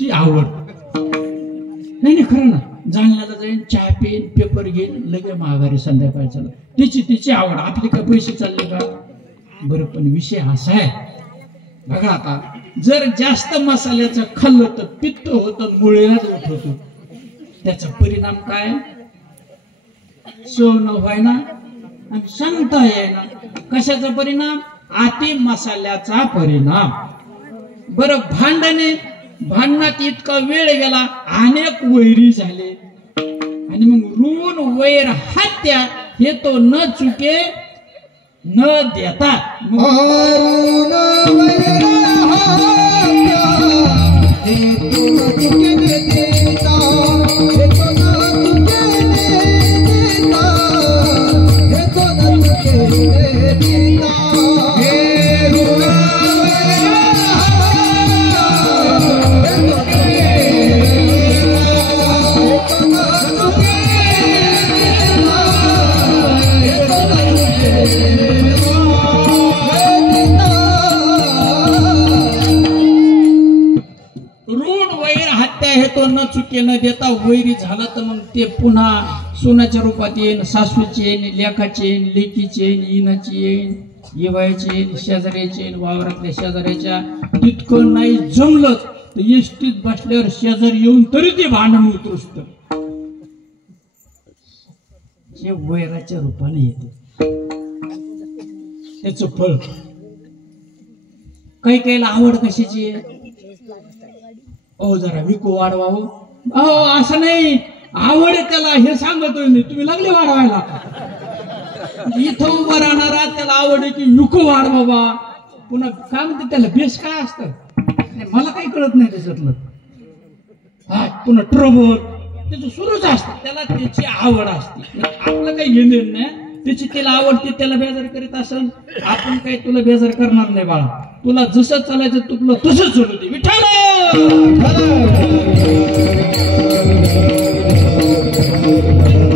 ची आवड नाही खरं ना. जाणल्याला जाईन, चहा पेन, पेपर घेईन, लगे माघारी संध्याकाळच्या. तिची आवड. आपले काय पैसे चालले का बरं. पण विषय असा आहे बघा, आता जर जास्त मसाल्याचं खाल्लं तर पित्त होतं, मुळ्यात उठवतो. त्याचा परिणाम काय? सण व्हायना आणि शांता यायना. कशाचा परिणाम? अति मसाल्याचा परिणाम. बरं, भांडणात इतका वेळ गेला, अनेक वैरी झाले आणि मग ऋण वैर हत्या हे तो न चुके न देता. न चुके न देता वैरी झाला तर मग ते पुन्हा सोनाच्या रूपात येईन, सासूची येईन, लेखाची येईन, लेकीची येईन, इनाची येईन, येवायची येईन, शेजाऱ्याची येईन, वावरातल्या शेजाऱ्याच्या. तितकं नाही जमलं तर एसटीत बसल्यावर शेजारी येऊन तरी ते भांडण उतरुस्त. जे वैराच्या रूपाने येते त्याच फळ. काही काहीला आवड कशाची आहे? अहो जरा विको वाढवावं. अहो असं नाही, आवड त्याला हे सांगतोय मी, तुम्ही लागले वाढवायला. इथं उभं राहणारा त्याला आवड आहे की विको वाढवा. पुन्हा काय म्हणते त्याला बेस काय असतं मला काही कळत नाही त्याच्यातलं. हा पुन्हा ट्रबल त्याचं सुरूच असतं, त्याला त्याची आवड असते. आपलं काही घेणं नाही, त्याची त्याला आवडते, त्याला बेजार करीत असेल. आपण काही तुला बेजार करणार नाही बाळा, तुला जसं चालायचं तुला तसंच चालू दे. विठ्ठल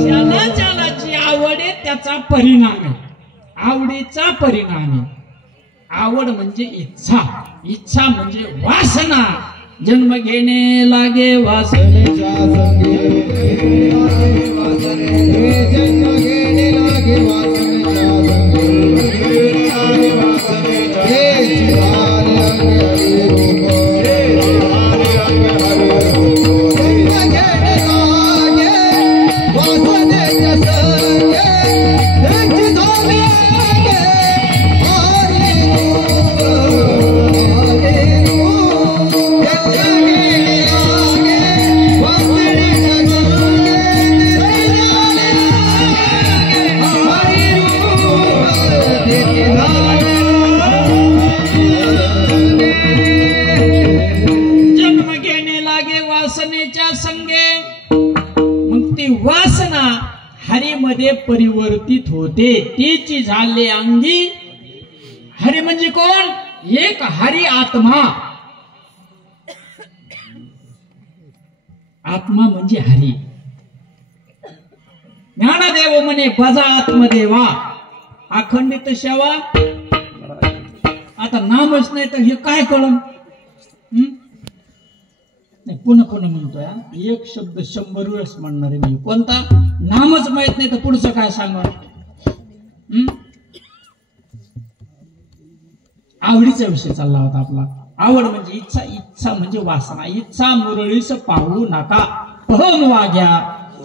ज्याला ज्यालाची आवड आहे त्याचा परिणाम आहे, आवडीचा परिणाम आहे. आवड म्हणजे इच्छा, इच्छा म्हणजे वासना. जन्म घेणे लागे वासनेच्या संगे, जन्म घेणे लागे वासनेच्या परिवर्तित होते. तीची झाले अंगी. हरी म्हणजे कोण? एक हरी आत्मा. आत्मा म्हणजे हरी. ज्ञानदेव म्हणे बजा आत्मदेवा, अखंडित सेवा. आता नामच नाही तर हे काय कळलं? पुन्हा पुन्हा म्हणतोय, एक शब्द 100 वेळेस म्हणणार आहे मी. कोणता? नामच माहित नाही तर पुढचं काय सांगणार? आवडीचा विषय चालला होता आपला. आवड म्हणजे इच्छा, इच्छा म्हणजे वासना. इच्छा मुरळीस पाहू नका, अहम वाघ्या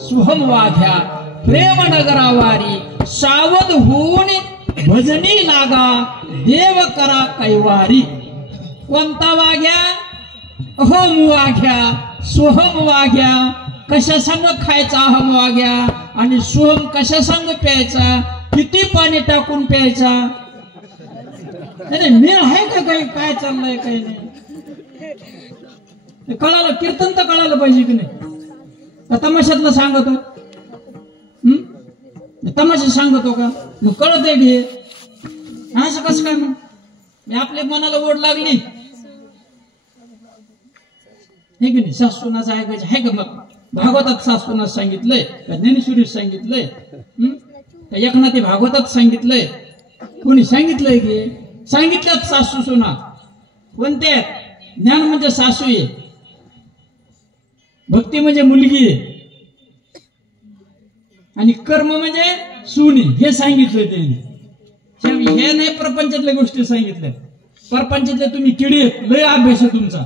सुहम वाघ्या प्रेम नगरावारी, सावध होऊन भजनी लागा, देव करा कैवारी. कोणता वाघ्या? अहम वाघ्या सोहम वाघ्या. कशा संग खायचा अहम वाघ्या, आणि सोहम कशा संग प्यायचा, किती पाणी टाकून प्यायचा. नाही मेळ आहे का काही? काय चाललंय काही नाही कळालं. कीर्तन तर कळालं पाहिजे की नाही? तमाशातलं सांगतो, तमाशा सांगतो का? मग कळत आहे घे. असं कसं काय? मग आपल्या मनाला ओढ लागली हे की नाही? सासूनाच ऐकायचं आहे का? मग भागवतात सासूनाच सांगितलंय का? ज्ञानेश्वरीत सांगितलंय का? एकनाथी भागवतात सांगितलंय? कोणी सांगितलंय की? सांगितल्यात सासू सुना. कोणते? ज्ञान म्हणजे सासू आहे. भक्ती म्हणजे मुलगी आहे आणि कर्म म्हणजे सुनी, हे सांगितलं त्यांनी. हे नाही प्रपंचातल्या गोष्टी सांगितल्या. प्रपंचातल्या तुम्ही किडे, लय अभ्यास आहे तुमचा.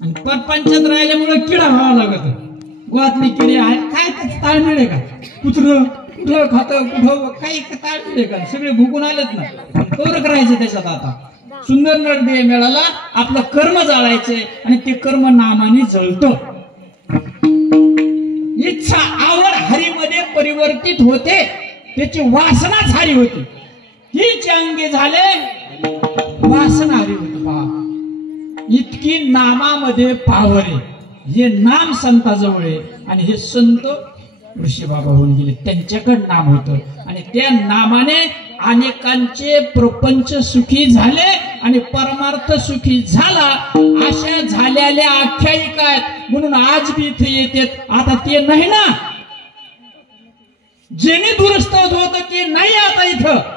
आणि प्रपंचात राहिल्यामुळे किडा व्हावा लागत. गोवातली किडे आहेत काय, त्याच ताळमेळ आहे का? कुत्र कुठं खात, कुठं काही ताळमेळ आहे का? सगळे भुकून आलेत ना. कवर करायचं त्याच्यात. आता सुंदर निर्णय मिळाला, आपलं कर्म जाळायचंय आणि ते कर्म नामाने जळतं. इच्छा आवड हरीमध्ये परिवर्तित होते, त्याची वासनाच हरी होती. हीच अंगे झाले वासना हरी होती. पहा, इतकी नामामध्ये पावर आहे. हे नाम संताजवळ आहे आणि हे संत ऋषी बाबा होऊन गेले, त्यांच्याकडे नाम होतं आणि त्या नामाने अनेकांचे प्रपंच सुखी झाले आणि परमार्थ सुखी झाला. अशा झालेल्या आख्यायिका आहेत म्हणून आज बी इथे येतात. आता ते नाही ना, जेणे दुरुस्त होत ते नाही आता इथं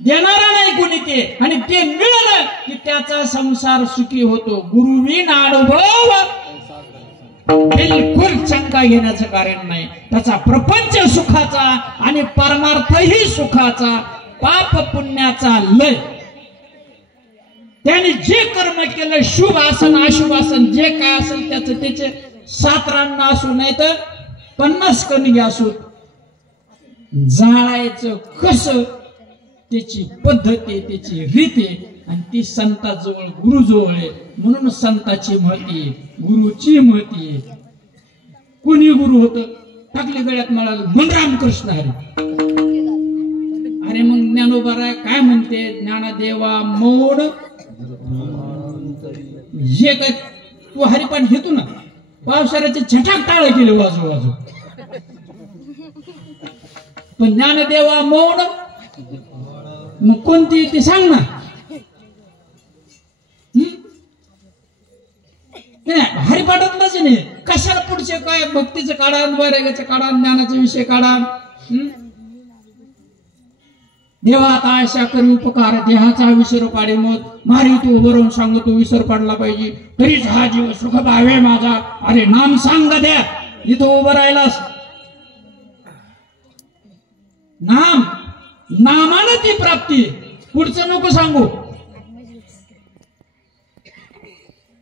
देणारा नाही कोणी ते, आणि ते मिळालं की त्याचा संसार सुखी होतो. गुरुविन अनुभव बिलकुल शंका घेण्याचं कारण नाही. त्याचा प्रपंच सुखाचा आणि परमार्थही सुखाचा, पाप पुण्याचा लय. त्याने जे कर्म केलं, शुभ आसन अशुभ आसन जे काय असेल त्याचं त्याचे 7 रान असू नाही तर 50 कणगी असू, जाळायचं कसं त्याची पद्धत आहे, त्याची रीत आहे आणि ती संताजवळ गुरुजवळ आहे. म्हणून संताची महती आहे, गुरुची महती आहे. कोणी गुरु होत टाकले गळ्यात म्हणाल मन रामकृष्ण हरी. अरे मग ज्ञानोबा काय म्हणते, ज्ञानदेवा मौन हे काय तू हरिपाठ घेतो ना, पावसाळ्याचे छटाक टाळ केले वाजू वाजू, पण ज्ञानदेवा मौन मग कोणती ते सांग ना. हरिपाठातलंच नाही, कशाला पुढचे काय भक्तीचं काढा, वैराग्याचं काढा, ज्ञानाचे विषय काढा. देवाता आशा करी उपकार, देहाचा विसर पाडे मत, मारी तू उभं राहून सांगतो विसर पाडला पाहिजे, तरीच हा जीव सुख भावे माझा. अरे नाम सांग द्या, इथं उभं राहिलास. नाम, नामानं ती प्राप्ती, पुढचं नको सांगू.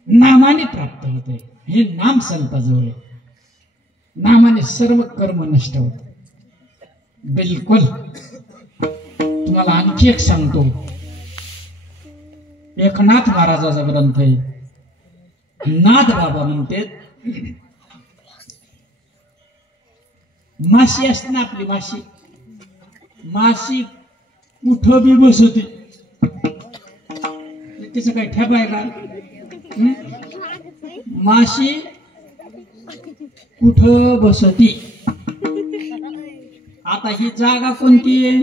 नामाने प्राप्त होते, हे नाम संताजवळ. नामाने सर्व कर्म नष्ट होत. बिलकुल. तुम्हाला आणखी एक सांगतो, एकनाथ महाराजाचा ग्रंथ आहे. नाथ बाबा म्हणते, माशी असते ना आपली माशी, माशी कुठं बी बसते, त्याचं काय ठेप आहे का? माशी कुठं बसती. आता ही जागा कोणती आहे?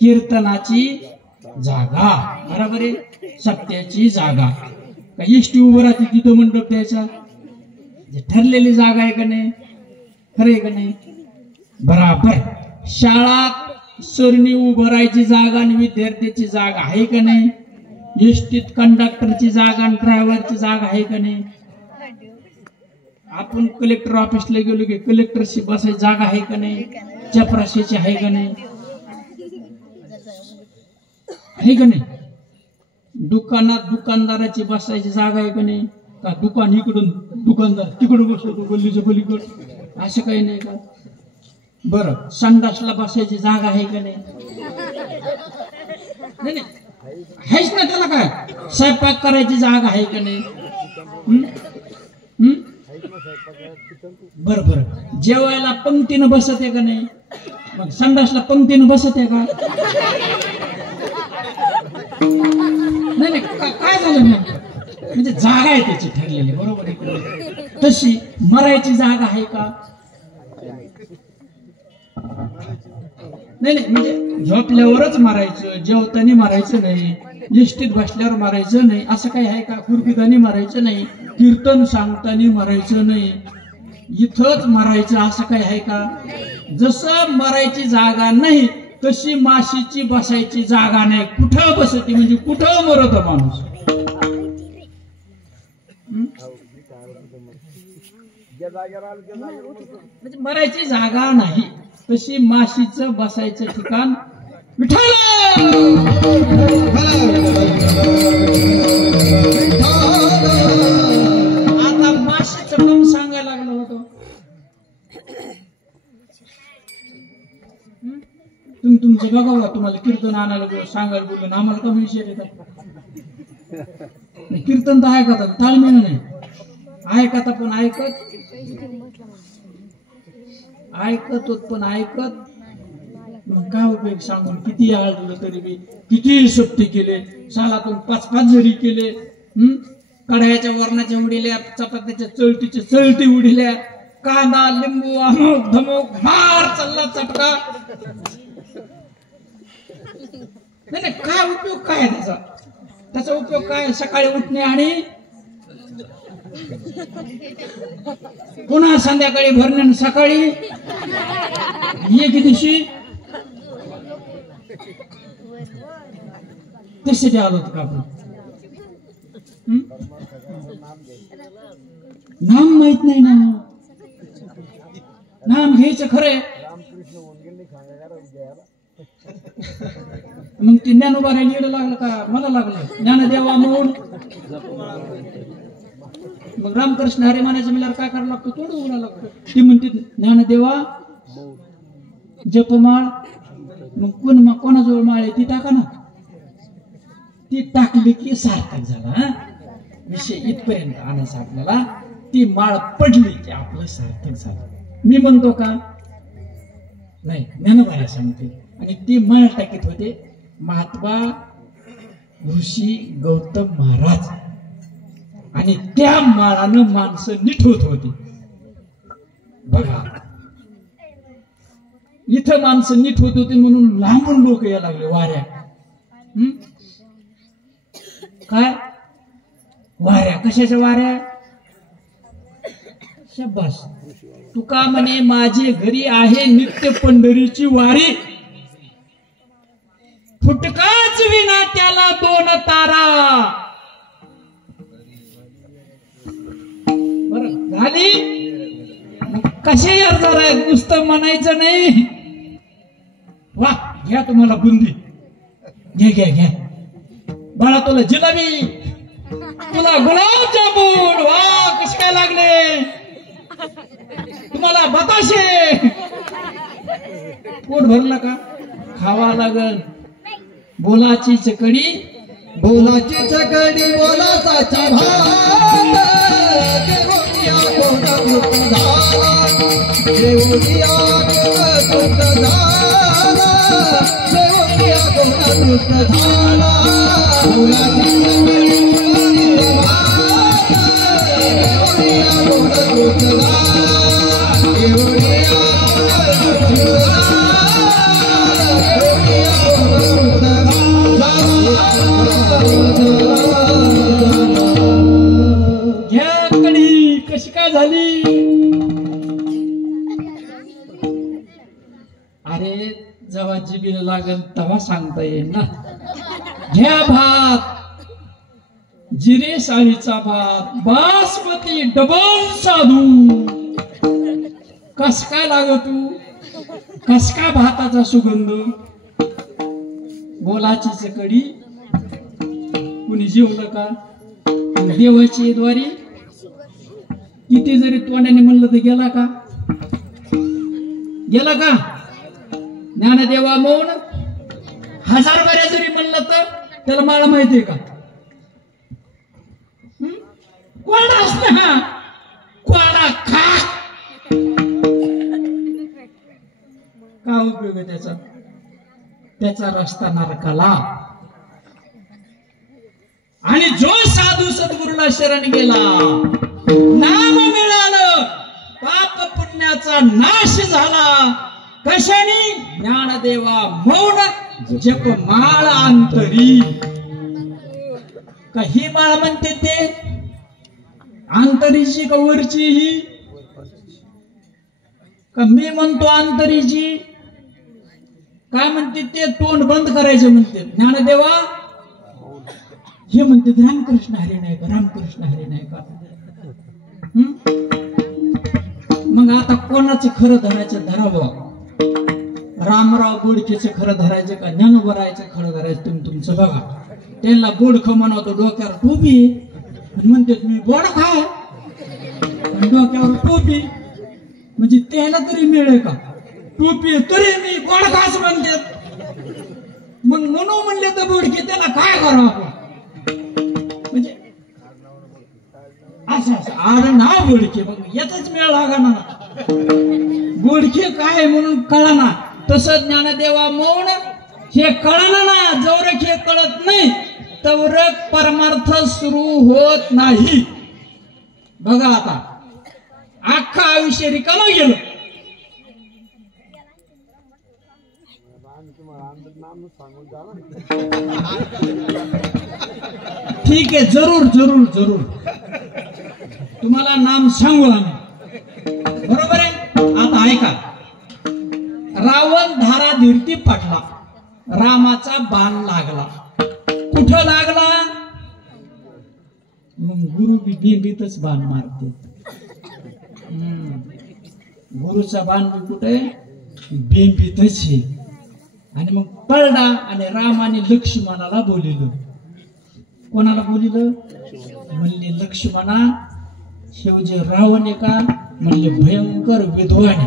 कीर्तनाची जागा, बरोबर आहे. सत्याची जागा. काही इष्टी उभं राहते तिथं मंडप द्यायचा, ठरलेली जागा आहे का नाही? खरं आहे का नाही? बराबर. शाळात सरणी उभं राहायची जागा आणि विद्यार्थ्याची जागा आहे का नाही? एसटीत कंडक्टरची जागा आणि ड्रायव्हरची जागा आहे का नाही? आपण कलेक्टर ऑफिसला गेलो की कलेक्टरशी बसायची जागा आहे का नाही? चपराशीची आहे का नाही? आहे का नाही? दुकानात दुकानदाराची बसायची जागा आहे का नाही? का दुकान इकडून दुकानदार तिकडून बसवतो गल्लीच्या पलीकडून, असं काही नाही का? बरं, संडासला बसायची जागा आहे का नाही? नाही, आहेच ना. त्याला काय स्वयंपाक करायची जागा आहे का नाही? बर बर. जेवायला पंक्तीनं बसत आहे का नाही? मग संडासला पंक्तीनं बसत आहे का? नाही, काय झालं नाही, म्हणजे जागा आहे त्याची ठरलेली, बरोबर आहे. तशी मरायची जागा आहे का? नाही, म्हणजे झोपल्यावरच मारायचं, जेवताना मारायचं नाही, इष्टीत बसल्यावर मारायचं नाही, असं काही आहे का? खुरपीतानी मारायचं नाही, कीर्तन सांगताना मारायचं नाही, इथंच मारायचं असं काही आहे का? जसं मरायची जागा नाही तशी माशीची बसायची जागा नाही. कुठं बसती म्हणजे कुठं मरत माणूस. म्हणजे मरायची जागा नाही तशी माशीचं बसायचं ठिकाण विठ्ठल. आता माशीचं नाम सांगायला लागलं होतं. तुम्ही तुमचं बघा, तुम्हाला कीर्तन आणायला सांगायला बोलून आम्हाला कमी विषय देतात. कीर्तन तर ऐकतात, ताळमेळ नाही ऐकता, पण ऐकत पण ऐकत मग काय उपयोग सांगून. किती आळलं तरी बी, किती सप्ती केले, सालातून 5-5 जरी केले, कढायाच्या वरणाच्या उडील्या, चपात्याच्या चळतीच्या चळती उडील्या, कांदा लिंबू अमुक धमुक मार चालला चटका. नाही काय उपयोग काय आहे त्याचा उपयोग काय. सकाळी उठणे आणि पुन्हा संध्याकाळी भरणे, सकाळी एक दिवशी तसे आलो का आपण. नाम माहित नाही ना. नाम घ्यायचं खरंय, मग ते ज्ञानोबा येड लागलं का मला लागलं. ज्ञानदेवा म्हणून मग रामकृष्ण हरे म्हणायचं मिळालं काय करायला लागतो, तोड उघडा लागतो. ती म्हणते ज्ञानदेवा जपमाळ. मग कोणाजवळ माळ आहे ती टाका ना. ती टाकली की सार्थक झाला. विषय इथपर्यंत आणायचा आपल्याला. ती माळ पडली की आपलं सार्थक झालं. मी म्हणतो का नाही, ज्ञानोबा सांगते. आणि ती माळ टाकीत होते महात्मा ऋषी गौतम महाराज. आणि त्या माळानं माणसं नीट होत होती. बघा, इथं माणसं नीट होत होती म्हणून लांबून लोक यायला लागले वाऱ्या. काय वाऱ्या, कशाच्या वाऱ्या. शब्बास. तुका म्हणे माझे घरी आहे नित्य पंढरीची वारी. फुटकाच विना त्याला 2 तारा. बर झाली. कसे अर्जर आहेत, नुसतं म्हणायचं नाही. वा घ्या तुम्हाला बुंदी, घ्या घ्या बाळा, तुला जिलेबी, तुला गुलाबजामुन. वा कसे काय लागले तुम्हाला बताशे. पोट भरलं का खावा लागल. बोलाची चकडी, बोलाची चकडी, बोलाचा चभान. देवोनिया कोण कृत झाला, देवोनिया कोण कृत झाला, देवोनिया कोण कृत झाला. बोलाची चकडी, देवोनिया कोण कृत झाला, देवोनिया घ्या कडी. कशी काय झाली. अरे जेव्हा जिबीला लागेल तेव्हा सांगता येईल ना. घ्या भात, जिरे साळीचा भात, बासमती डबल साधू. कस काय लागत, कस काय भाताचा सुगंध. बोलाची चकडी. कुणी जेवलं का. देवाची द्वारी किती जरी तोंडाने म्हणलं तर गेला का, गेला का. ज्ञानदेवा मौन 1000 बाऱ्या जरी म्हणलं तर त्याला मला माहितीये का. कोरडा असत ना, कोरडा खा. काय उपयोग आहे त्याचा. त्याचा रस्ता नरकाला. आणि जो साधू सद्गुरूला शरण गेला, नाम मिळालं, पाप पुण्याचा नाश झाला. कशाने. ज्ञानदेवा मौन जप माळ अंतरी. काही माळ म्हणते ते अंतरीची का वरची ही का. मी म्हणतो अंतरीची. काय म्हणते ते तोंड बंद करायचं म्हणते ज्ञानदेवा. हे म्हणते रामकृष्ण हरी नाही का, रामकृष्ण हरी नाही का. मग आता कोणाचं खरं धरायचं धरावं. रामराव बोडकेचं खरं धरायचं का ज्ञानोबरायचं खरं धरायचं तुमचं बघा. त्यांना बोडख म्हणवतो, डोक्यावर टोपी म्हणते मी बोड काय डोक्यावर टोपी म्हणजे त्याला तरी मिळेल का टोपी तरी मी बोड खास म्हणते. मग म्हणून म्हणले तर बोडके त्याला काय करावं आपण म्हणजे असं असं आड नाव बोडके. मग याचाच मेळ लागा ना बोडके काय म्हणून कळना. तसं ज्ञानदेवा मौन हे कळना ना. जवरक हे कळत नाही तवरक परमार्थ सुरू होत नाही. बघा आता अख्खा आयुष्य रिकामं गेलं. ठीक आहे जरूर जरूर जरूर तुम्हाला नाम सांगू आम्ही बरोबर आहे. आता ऐका. रावण धारा धीरती पटला. रामाचा बाण लागला. कुठं लागला. मग गुरु बिंबीतच बाण मारते. गुरुचा बाण बी कुठे बिंबीतच आहे. आणि मग पळला आणि रामाने लक्ष्मणाला बोलिलं. कोणाला बोलिलं म्हणले लक्ष्मणा शेवजे रावण आहे का म्हणले भयंकर विद्वान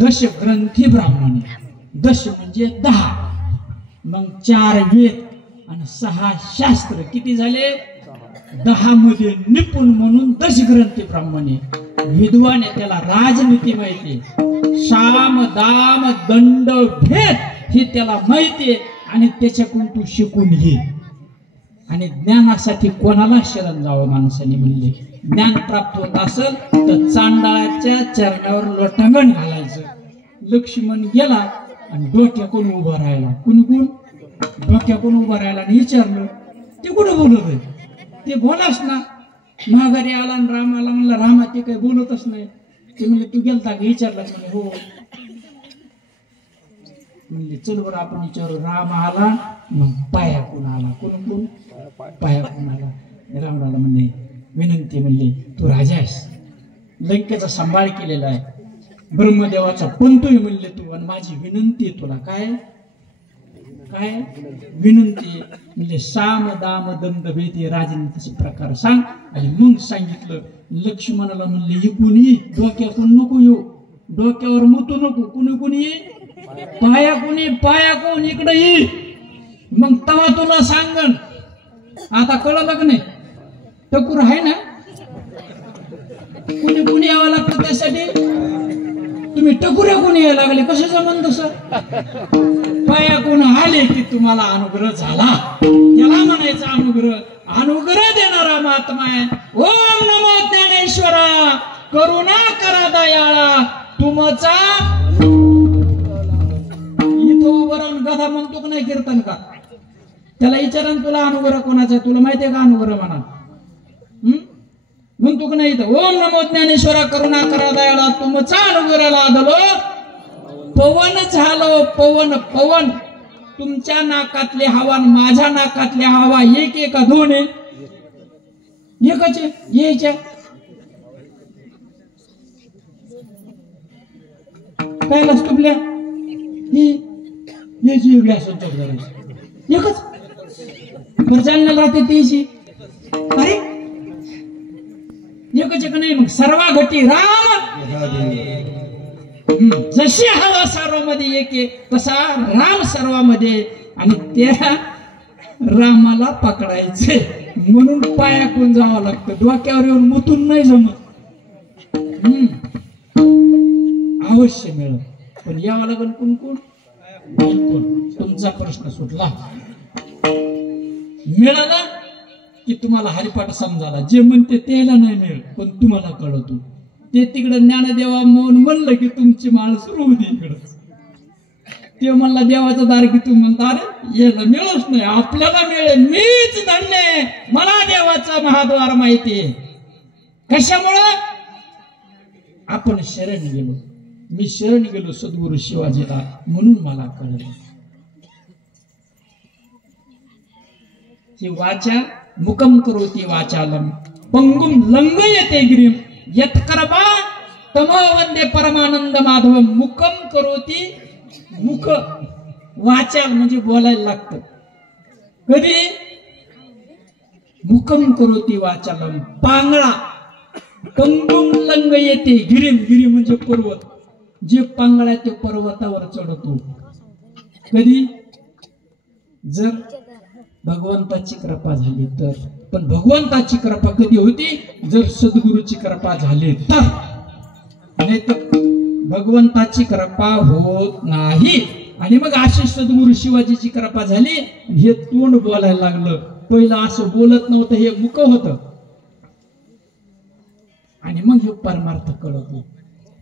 दश ग्रंथी ब्राह्मण. दश म्हणजे 10 मग 4 वेद आणि 6 शास्त्र किती झाले 10 मध्ये निपुण म्हणून दश ग्रंथी ब्राह्मण विद्वान आहे. त्याला राजनीती माहिती साम दाम दंड भेद हे त्याला माहिती आणि त्याच्याकडून तू शिकून घे. आणि ज्ञानासाठी कोणाला शरण जावं माणसाने म्हणले. ज्ञान प्राप्त होत असेल तर चांडाळाच्या चरणावर लोटांगण घालायचं. लक्ष्मण गेला आणि डोक्याकडून उभा राहिला. कुणी डोक्याकडून उभा राहिला आणि विचारलं ते कुठं बोलत ते बोलास ना. महागारी आला आणि रामाला म्हणला रामा ते काही बोलतच नाही. ते म्हणले तू गेलता का विचारलं म्हणे हो. म्हणले चल बरं आपण विचारू. राम आला मग पायाकून आला. कोण पायाकून आला. रामराला म्हणले विनंती म्हणले तू राजा आहेस लंकेचा सांभाळ केलेला आहे ब्रह्मदेवाचा पंतोय म्हणले तू आणि माझी विनंती आहे तुला. काय काय विनंती म्हणजे साम दाम दंड भेद राजनीतीचे प्रकार सांग. आणि मग सांगितलं लक्ष्मणाला म्हणले कुणी डोक्याकडून नको येऊ डोक्यावर मुतू नको. कुणी पायाकून इकडे ये. मग तवा तुला सांगन. आता कळलं का नाही टकूर आहे ना. कुणी यावं लागतं त्यासाठी. तुम्ही टकुऱ्या कोणी यायला लागले कशाचं मन तसं. पायाकून आले की तुम्हाला अनुग्रह झाला. त्याला म्हणायचं अनुग्रह देणारा महात्मा आहे. ओम नमो ज्ञानेश्वरा करुणा करा दयाळा तुमचा. इथं उभं राहून गधा म्हणतो का नाही कीर्तन का. त्याला विचारण तुला अनुग्रह कोणाचा तुला माहितीये का अनुग्रह म्हणा म्हणतो का नाही. ओम नमो ज्ञानेश्वरा करुणा करा दयाळा तुमचा अनुग्रह लादलो. पवन झालो पवन पवन. तुमच्या नाकातले हवा माझ्या नाकातले हवा एक आहे का दोन आहे. एकच आहे. यायच्या कायलाच तुपल्या ही याची वेगळी असं एकच बरं जालन्याला राहते त्याची. अरे एकच एक नाही. मग सर्वा घटी राम जशी हवा सर्वामध्ये एक आहे तसा राम सर्वामध्ये. आणि त्या रामाला पकडायचे म्हणून पायाकून जावं लागतं. डोक्यावर येऊन मुतून नाही जमत. अवश्य मिळत पण यावं लागेल. कोण तुमचा प्रश्न सुटला. मिळाला की तुम्हाला हरिपाठ समजाला. जे म्हणते त्याला नाही मिळत पण तुम्हाला कळतो. ते तिकडे ज्ञानदेवा मौन म्हणलं की तुमची माळ सुरू होती इकडं. ते म्हणला देवाचं दार की तुम्ही म्हणता अरे याला मिळच नाही आपल्याला मिळेल. मीच धन्य मला देवाचा महाद्वार माहितीये. कशामुळं आपण शरण गेलो. मी शरण गेलो सद्गुरु शिवाजीला म्हणून मला कळलं. ही वाचा मुकम करोती वाचालम पंगुम लंघयते गिरिम यत्कर्मा तमो वंदे परमानंद माधव. मुकम करोती, मुख वाचाल म्हणजे बोलायला लागतं. कधी मुकम करोती वाचालम पांगळा पंगुम लंघयते गिरिम. गिरी म्हणजे पर्वत, जे पांगळा ते पर्वतावर चढतो. कधी जर भगवंताची कृपा झाली तर. पण भगवंताची कृपा कधी होती? जर सद्गुरूची कृपा झाली तर. नाही तर भगवंताची कृपा होत नाही. आणि मग अशी सद्गुरु शिवाजीची कृपा झाली. हे तोंड बोलायला लागलं. पहिलं असं बोलत नव्हतं, हे मुक होतं. आणि मग हे परमार्थ कळतो.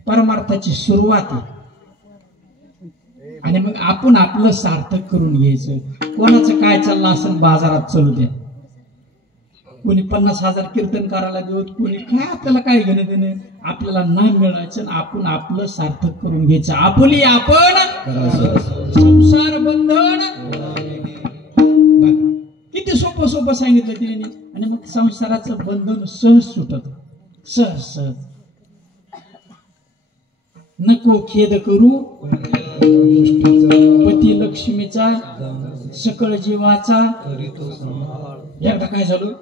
परमार्थाची सुरुवात आहे. आणि मग आपण आपलं सार्थक करून घ्यायचं. कोणाचं काय चाललं असं बाजारात चालू द्या. कोणी 50,000 कीर्तन करायला देऊ, कोणी काय, आपल्याला काय घेणं देणं. आपल्याला नाम मिळायचं, आपण आपलं सार्थक करून घ्यायचं. आपली आपण संसार बंधन. किती सोपं सोपं सांगितलं त्यांनी. आणि मग संसाराचं बंधन सहज सुटत, सहज सहज. नको खेद करू पती लक्ष्मीचा सकळ जीवाचा. एकदा काय झालं,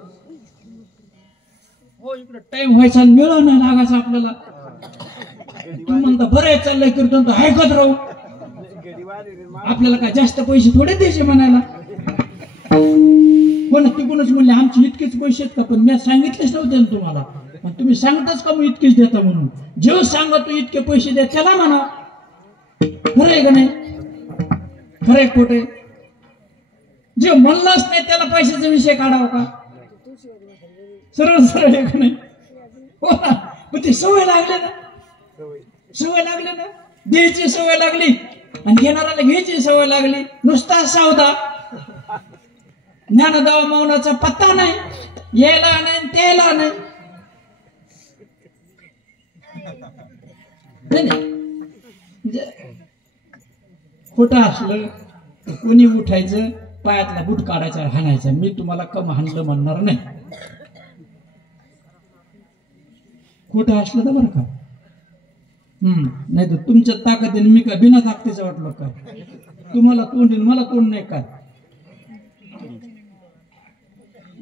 हो इकडे टाइम व्हायचा, मिळव नाही लागायचा आपल्याला. तुम्ही म्हणता बरं आहे चाललंय कीर्तन, तर ऐकत राहू. आपल्याला काय जास्त पैसे थोडे द्यायचे म्हणायला. कोण तिकडूनच म्हणले आमचे इतकेच पैसे आहेत का. पण मी सांगितलेच नव्हते ना तुम्हाला. पण तुम्ही सांगताच का मग इतकेच देता म्हणून. जेव्हा सांगा तू इतके पैसे द्या त्याला म्हणा. खरं आहे का नाही? खरं आहे खोटे? जे म्हणलाच नाही त्याला पैशाचा विषय काढावा का? सरळ सरळ आहे का नाही? हो ना. पण ती सवय लागली ना, सवय लागली ना. द्यायची सवय लागली आणि घेणाऱ्याला घ्यायची सवय लागली. नुसता सावधा, ज्ञानदावा मौनाचा पत्ता नाही. यायला नाही त्याला नाही. खोटं असलं कोणी उठायचं, पायातला बूट काढायचा, हाणायचा. मी तुम्हाला कम हाणलं म्हणणार नाही. खोटं असलं तर बरं का. नाही तर तुमच्या ताकदीने मी का बिना ताकदीचं वाटलं का? तुम्हाला तोंड मला तोंड नाही का?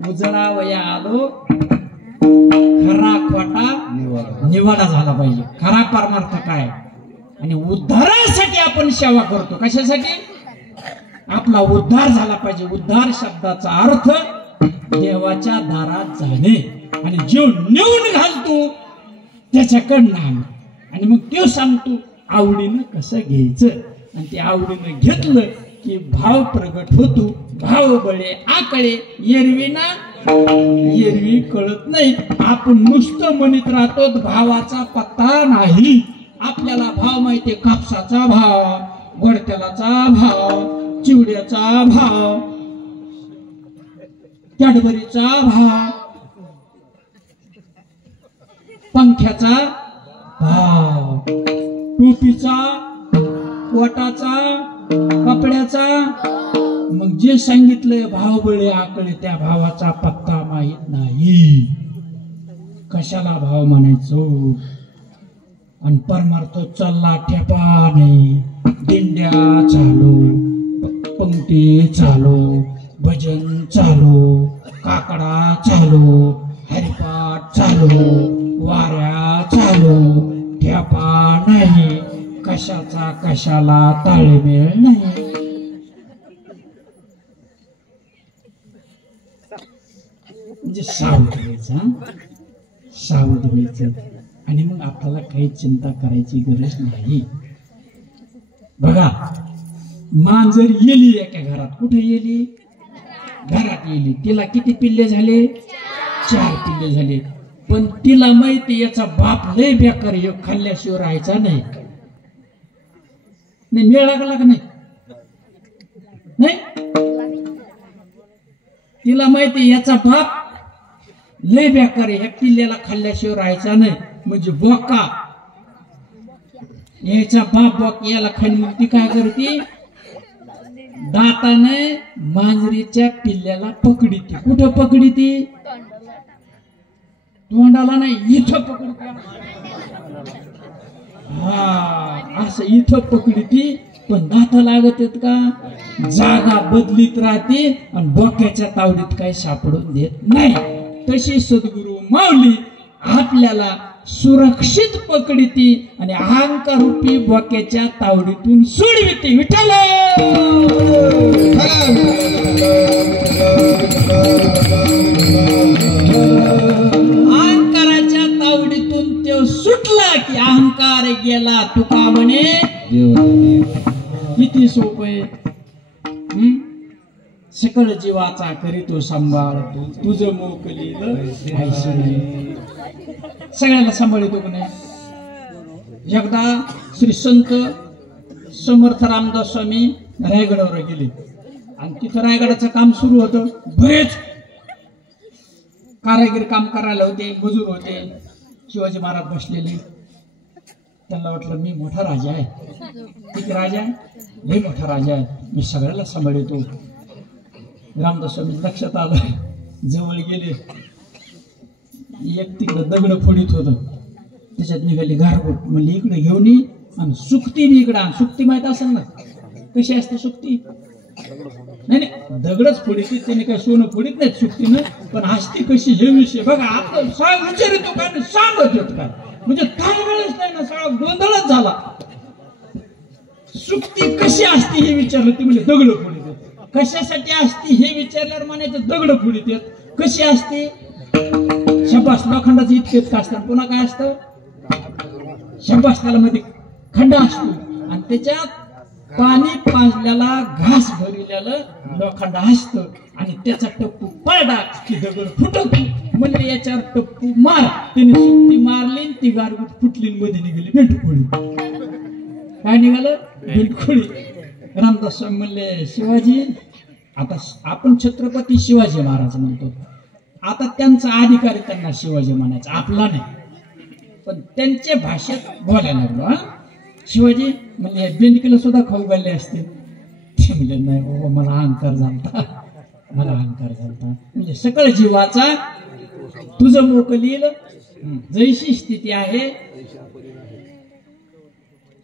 उजळा वया आलो, खरा खोटा निवाडा झाला पाहिजे. खरा परमार्थ काय? आणि उद्धारासाठी आपण सेवा करतो. कशासाठी? आपला उद्धार झाला पाहिजे. उद्धार शब्दाचा अर्थ देवाच्या दारात जाणे. आणि जीव नेऊन घालतो त्याच्याकडनं. आणि मग तो सांगतो आवडीनं कसं घ्यायचं. आणि ते आवडीनं घेतलं की भाव प्रगट होतो. भाव बळे आकळे एरवीना एरवी कळत नाही. आपण नुसतं म्हणत राहतो, भावाचा पत्ता नाही. आपल्याला भाव माहितीये. कापसाचा भाव, गोडतेलाचा भाव, चिवड्याचा भाव, कॅडबरीचा भाव, पंख्याचा भाव, टोपीचा, कोटाचा, कपड्याचा. मग जे सांगितलंय भाव बळे आकडे, त्या भावाचा पत्ता माहित नाही. कशाला भाव म्हणायचो? आणि परमार्थ चालला ठेपा नाही. दिंड्या चालू, पंक्ती चालू, भजन चालू, काकडा चालू, हरिपाठ चालू, वाऱ्या चालू, ठेपा नाही. कशाचा कशाला ताळमेळ नाही. म्हणजे सावध व्हायचं, सावध व्हायचं. आणि मग आपल्याला काही चिंता करायची गरज नाही. बघा, मांजर येली एका घरात. कुठे येली? घरात येली. तिला किती पिल्ले झाले? 4 पिल्ले झाले. पण तिला माहिती याचा बाप लय बेकार, हे खाल्ल्याशिवाय राहायचा नाही. मेळ लागला का नाही? तिला माहिती याचा बाप लय बेकार, ह्या पिल्ल्याला खाल्ल्याशिवाय राहायचा नाही. म्हणजे बोका याचा बाप बॉक याला खाली मग ती काय करते दाताने मांजरीच्या पिल्ल्याला पकडीते. कुठं पकडीते? तोंडाला नाही, इथं पकडते. हा असं इथं पकडीते. पण दाता लागत आहेत का? जागा बदलीत राहते आणि डोक्याच्या तावडीत काही सापडून देत नाही. तशी सद्गुरु माऊली आपल्याला सुरक्षित पकडीती आणि अहंकार रूपी डोक्याच्या तावडीतून सोडविते. विठ्ठल अहंकाराच्या तावडीतून तो सुटला की अहंकार गेला. तुका म्हणे किती सोपे. सकळ जीवाचा करीतो सांभाळ तू तुझं मोकली सगळ्याला सांभाळतो का नाही. एकदा श्री संत समर्थ रामदास स्वामी रायगडावर गेले आणि तिथं रायगडाचं काम सुरू होतं. बरेच कारागीर काम करायला होते, मजूर होते. शिवाजी महाराज बसलेले. त्यांना वाटलं मी मोठा राजा आहे. किती राजा आहे? लय मोठा राजा आहे, मी सगळ्याला सांभाळतो. रामदास स्वामी लक्षात आलं. जवळ गेले. एक तिकडं दगड फोडीत होत, त्याच्यात निघाली गारगोट. म्हणली इकडे घेऊन ये आणि सुकती बी इकडं. सुकती माहित असेल ना कशी असते सुकती? नाही नाही दगडच फोडीत, त्याने काय सोनं फोडीत नाहीत सुकतीनं. पण असती कशी हे विषय बघा. आपण सांग विचारितो काय सांगत होत काय म्हणजे ताळमेळच नाही ना, सगळा गोंधळच झाला. सुकती कशी असते हे विचारलं. ती म्हणजे दगड फोडीत. कशासाठी असते हे विचारल्यावर म्हणायचं दगड फोडीत येत. कशी असते? शबास लोखंडाचं इतकेच का असतात. पुन्हा काय असतं? शबास त्याला मध्ये खंड असतो आणि त्याच्यात पाणी पाजल्याला घास भरलेलं लोखंड असतं आणि त्याचा टप्पू पडला की दगड फुटतो. म्हणजे याच्यावर टप्पू मार. त्याने सुट्टी मारली, ती गारगुट फुटली, मध्ये निघाली भेंडखोळी. काय निघालं? भेंडखोळी. रामदास स्वामी म्हणले शिवाजी, आता आपण छत्रपती शिवाजी महाराज म्हणतो. आता त्यांचा अधिकारी त्यांना शिवाजी म्हणायचा, आपला नाही. पण त्यांच्या भाषेत बोलायला लागलो. शिवाजी म्हणजे बेंडकीला सुद्धा खाऊ घालले असते. ते म्हणजे नाही बाबा, मला अहंकार झालता, मला अहंकार झालता. म्हणजे सकळ जीवाचा तुझं मोकलील जैशी स्थिती आहे,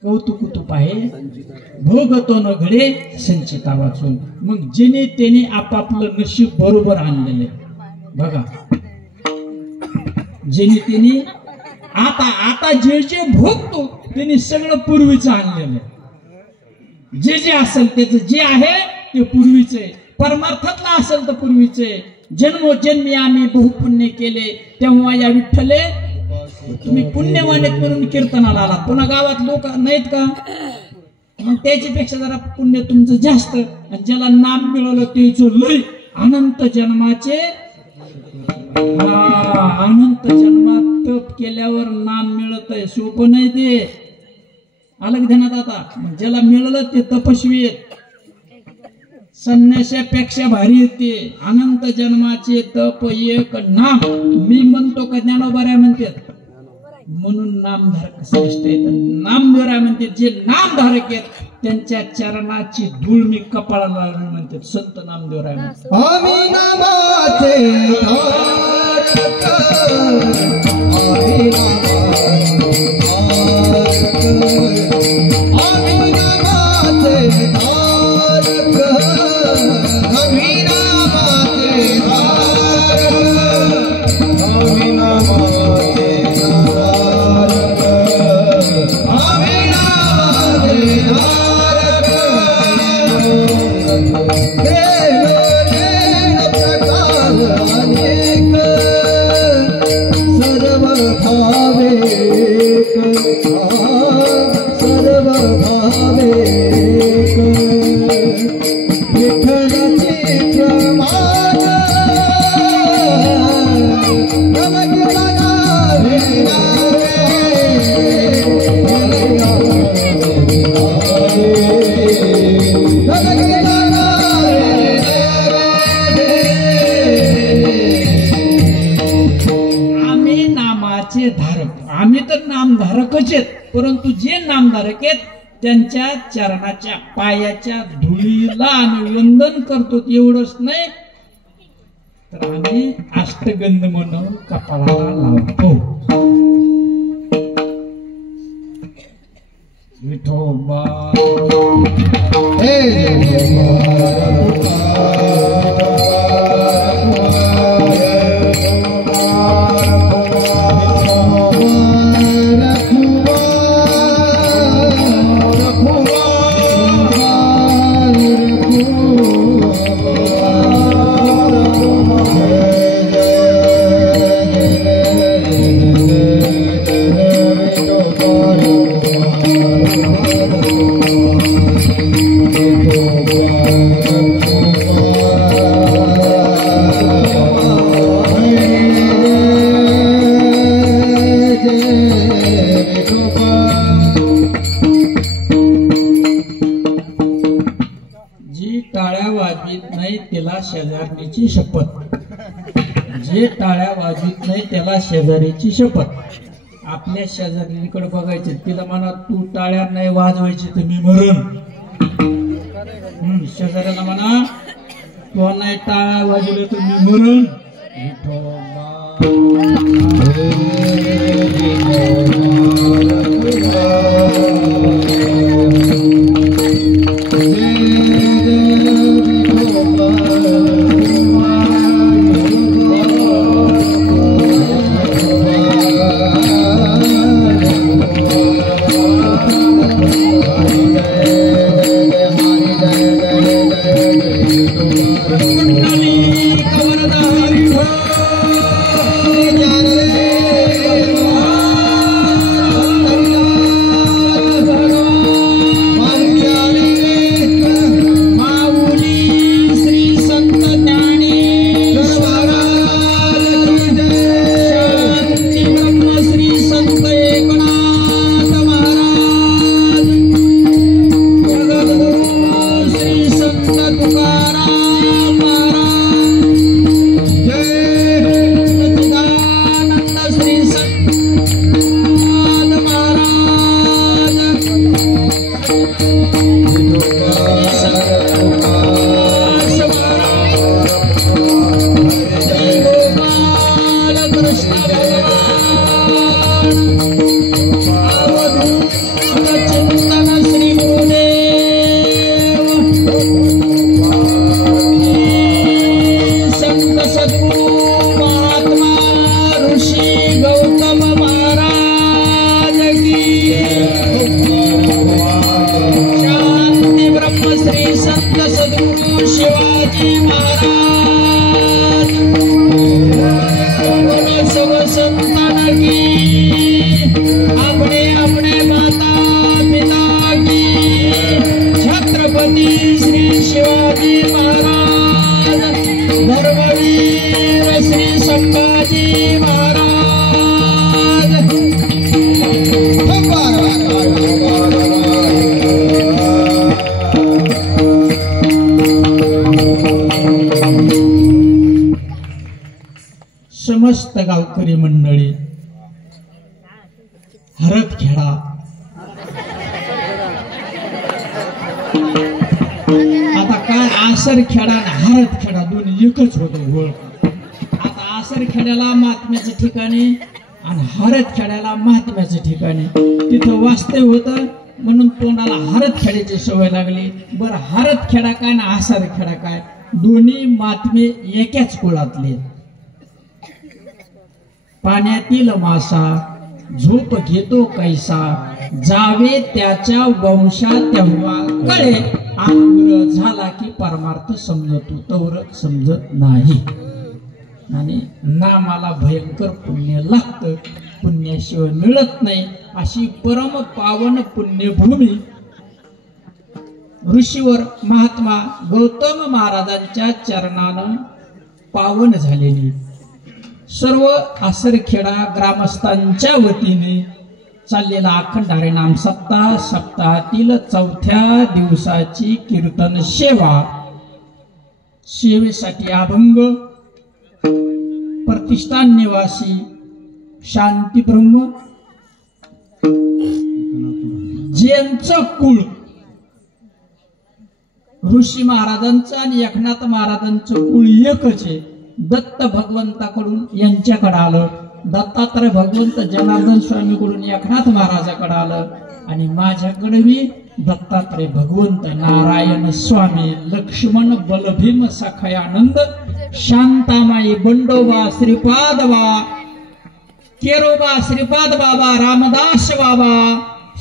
कौतुक आहे, भोगतो न घडे संचिता वाचून. मग जेने त्याने आपापलं नशीब बरोबर आणलेले बघा. जेने त्याने आता जे जे भोगतो त्यांनी सगळं पूर्वीचं आणलेलं. जे जे असेल त्याचं जे आहे ते पूर्वीचं आहे. परमार्थातला असेल तर पूर्वीचे. जन्मोजन्मी आम्ही बहुपुण्य केले तेव्हा या विठ्ठले तुम्ही पुण्यवानेत म्हणून कीर्तनाला आलात. पुन्हा गावात लोक नाहीत का? मग त्याच्यापेक्षा जरा पुण्य तुमचं जास्त. आणि ज्याला नाम मिळवलं त्याचं लय. अनंत जन्माचे अनंत जन्मात तप केल्यावर नाम मिळतंय. सोपं नाही ते. अलग ध्यानात. आता ज्याला मिळालं ते तपस्वी आहेत. संन्याशापेक्षा भारी येते. अनंत जन्माचे तप एक नाम. मी म्हणतो का ज्ञानोबा म्हणतात म्हणून नामधारक श्रेष्ठ आहेत. नामधारक म्हणते जे नामधारक आहेत त्यांच्या चरणाची धूळ मी कपाळाला म्हणतात. संत नामदेवराय म्हणतात आम्ही नामाचे धारक, आम्ही नामाचे धारक, आम्ही नामाचे धारक, आम्ही नामाचे धारक, आम्ही नामाचे धारक. प्रकार अनेक सर्व भावे परंतु जे नामधारक आहेत त्यांच्या चरणाच्या पायाच्या धुळीला आम्ही वंदन करतो एवढंच नाही तर आम्ही अष्टगंध म्हणून कपाळाला लावतो. विठोबा शेजारणीची शपथ. जे टाळ्या वाजवीत नाही त्याला शेजारीची शपथ. आपल्या शेजारणीकडे बघायचे तिला म्हणा तू टाळ्या नाही वाजवायची तर मी मरण. शेजाऱ्याला म्हणा तू नाही टाळ्या वाजवले तर मी मरण. समस्त गावकरी मंडळी हरदखेडा आता काय आसरखेडा आणि हरदखेडा दोन्ही एकच होतो. आता आसरखेड्याला महात्म्याच्या ठिकाणी आणि हरदखेड्याला महात्म्याच्या ठिकाणी तिथं वास्तव होतं म्हणून तोंडाला हरदखेड्याची सवय लागली. बरं हरदखेडा काय ना आसरखेडा काय दोन्ही महात्मे एकाच कुळातले. पाण्यातील मासा झोप घेतो कैसा जावे त्याच्या वंशा तेव्हा कळे आंग्र झाला की परमार्थ समजतो तवर समजत नाही. आणि नामाला भयंकर पुण्य लागतं पुण्याशिवाय मिळत नाही अशी परम पावन पुण्यभूमी ऋषीवर महात्मा गौतम महाराजांच्या चरणानं पावन झालेली. सर्व आसरखेडा ग्रामस्थांच्या वतीने चाललेला अखंड हरिनाम सप्ताहातील चौथ्या दिवसाची कीर्तन सेवा. सेवेसाठी अभंग प्रतिष्ठान निवासी शांती ब्रह्म ज्यांचं कुळ ऋषी महाराजांचं आणि एकनाथ महाराजांचं कुळ एकच आहे. दत्त भगवंताकडून यांच्याकडे आलं, दत्तात्रय भगवंत जनार्दन स्वामीकडून एकनाथ महाराजाकडे आलं, आणि माझ्याकडे मी दत्तात्रय भगवंत नारायण स्वामी लक्ष्मण बलभीम सखयानंद शांतामाई बंडोबा श्रीपादबा केरोबा श्रीपाद बाबा रामदास बाबा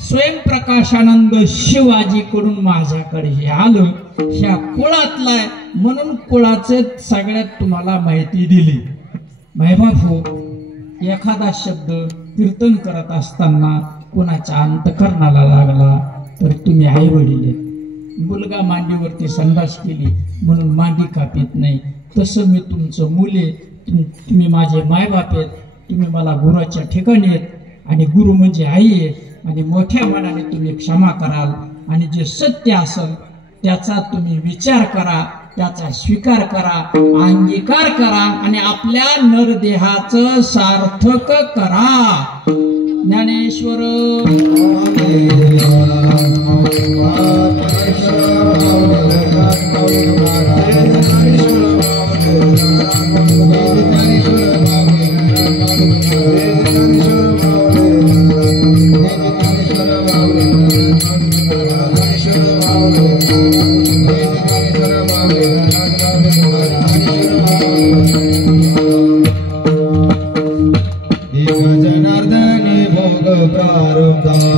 स्वयंप्रकाशानंद शिवाजी कडून माझ्याकडे हे आलं. ह्या कुळातला म्हणून कुळाचे सगळ्यात तुम्हाला माहिती दिली. मायबापू, एखादा शब्द कीर्तन करत असताना कोणाच्या अंतकरणाला लागला तर तुम्ही आई वडील, मुलगा मांडीवरती संडास केली म्हणून मांडी कापीत नाही, तसं मी तुमचं मुले, तुम्ही माझे मायबाप आहेत, तुम्ही मला गुरुच्या ठिकाणी आहेत आणि गुरु म्हणजे आई आहे, आणि मोठ्या मनाने तुम्ही क्षमा कराल आणि जे सत्य असेल त्याचा तुम्ही विचार करा, त्याचा स्वीकार करा, अंगीकार करा आणि आपल्या नरदेहाचं सार्थक करा. ज्ञानेश्वर जनार्दने भोग प्रारब्धा